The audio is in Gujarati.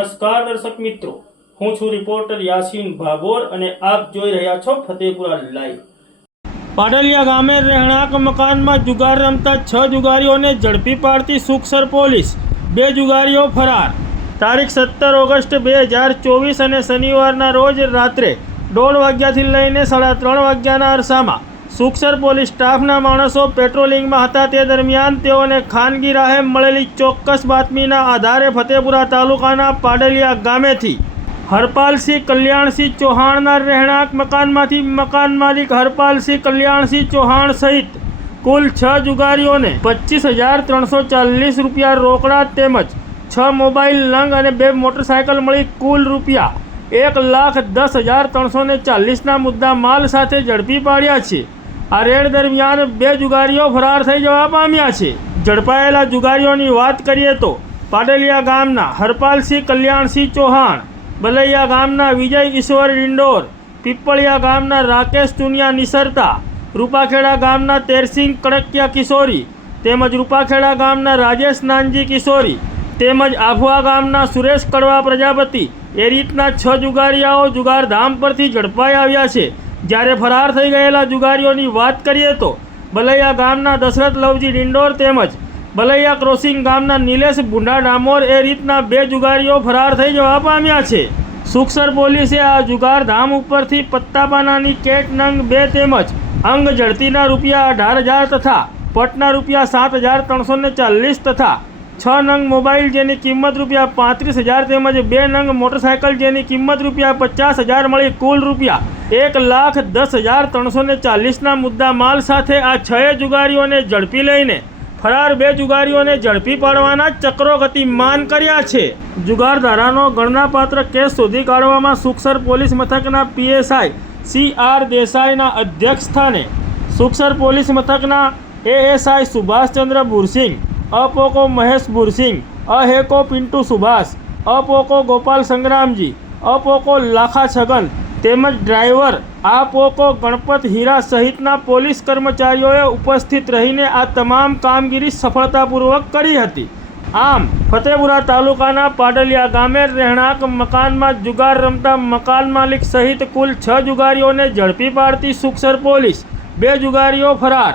દર્શક મિત્રો. હું છું રિપોર્ટર યાસીન ભાગોર અને આપ જોઈ રહ્યા છો ફતેપુરા લાઈવ. પાડલિયા ગામે રહેણાંક મકાનમાં જુગાર રમતા છ જુગારીઓને ઝડપી પાડતી સુખસર પોલીસ. બે જુગારીઓ ફરાર. તારીખ સત્તર ઓગસ્ટ બે હજાર ચોવીસ અને શનિવારના રોજ રાત્રે દોઢ વાગ્યાથી લઈને સાડા ત્રણ વાગ્યાના અરસામાં સુખસર પોલીસ સ્ટાફના માણસો પેટ્રોલિંગમાં હતા તે દરમિયાન તેઓને ખાનગી રાહે મળેલી ચોક્કસ બાતમીના આધારે ફતેપુરા તાલુકાના પાડલિયા ગામેથી હરપાલસિંહ કલ્યાણસિંહ ચૌહાણના રહેણાંક મકાનમાંથી મકાન માલિક હરપાલસિંહ કલ્યાણસિંહ ચૌહાણ સહિત કુલ છ જુગારીઓને પચીસ હજાર ત્રણસો ચાલીસ રૂપિયા રોકડા તેમજ છ મોબાઈલ લંગ અને બે મોટરસાયકલ મળી કુલ રૂપિયા એક લાખ દસ હજાર ત્રણસો ચાલીસના મુદ્દા માલ સાથે ઝડપી પાડ્યા છે. આ રેડ દરમિયાન બે જુગારીઓ ફરાર થઈ જવા પામ્યા છે. ઝડપાયેલા જુગારીઓની વાત કરીએ તો પાડલિયા ગામના હરપાલસિંહ કલ્યાણસિંહ ચૌહાણ, બલૈયા ગામના વિજય ઈશ્વર ડિંડોર, પીપળિયા ગામના રાકેશ ચુનિયા નિસરતા, રૂપાખેડા ગામના તેરસિંહ કડકિયા કિશોરી, તેમજ રૂપાખેડા ગામના રાજેશ નાનજી કિશોરી, તેમજ આફવા ગામના સુરેશ કડવા પ્રજાપતિ, એ રીતના છ જુગારીયાઓ જુગારધામ પરથી ઝડપાઈ આવ્યા છે. જ્યારે ફરાર થઈ ગયેલા જુગારીઓની વાત કરીએ તો બલૈયા ગામના દશરથ લવજી ડિંડોર તેમજ બલૈયા ક્રોસિંગ ગામના નિલેશ બુંડા ડામોર એ રીતના બે જુગારીઓ ફરાર થઈ જવા પામ્યા છે. સુખસર પોલીસે આ જુગારધામ ઉપરથી પત્તાપાનાની કેટ નંગ બે તેમજ અંગ ઝડતીના રૂપિયા અઢાર હજાર તથા પટના રૂપિયા સાત હજાર ત્રણસો ને ચાલીસ તથા છ નંગ મોબાઈલ જેની કિંમત રૂપિયા પાંત્રીસ હજાર તેમજ બે નંગ મોટરસાયકલ જેની કિંમત રૂપિયા પચાસ હજાર મળી કુલ રૂપિયા એક લાખ દસ હજાર ત્રણસો ને ચાલીસના મુદ્દા માલ સાથે આ છ જુગારીઓને ઝડપી લઈને ફરાર બે જુગારીઓને ઝડપી પાડવાના ચક્રો ગતિમાન કર્યા છે. જુગારધારાનો ગણનાપાત્ર કેસ શોધી કાઢવામાં સુખસર પોલીસ મથકના પીએસઆઈ સી આર દેસાઈના અધ્યક્ષ સ્થાને સુખસર પોલીસ મથકના એએસઆઈ સુભાષચંદ્ર ભુરસિંગ અપોકો મહેશ ભુરસિંગ અહેકો પિન્ટુ સુભાષ, અપોકો ગોપાલ સંગ્રામજી, અપોકો લાખા છગન તેમજ ડ્રાઈવર આ પોકો ગણપત, હીરા સહિતના પોલીસ કર્મચારીઓએ ઉપસ્થિત રહીને આ તમામ કામગીરી સફળતાપૂર્વક કરી હતી. આમ, ફતેપુરા તાલુકાના પાડલિયા ગામે રહેણાંક મકાનમાં જુગાર રમતા મકાન માલિક સહિત કુલ છ જુગારીઓને ઝડપી પાડતી સુખસર પોલીસ, બે જુગારીઓ ફરાર.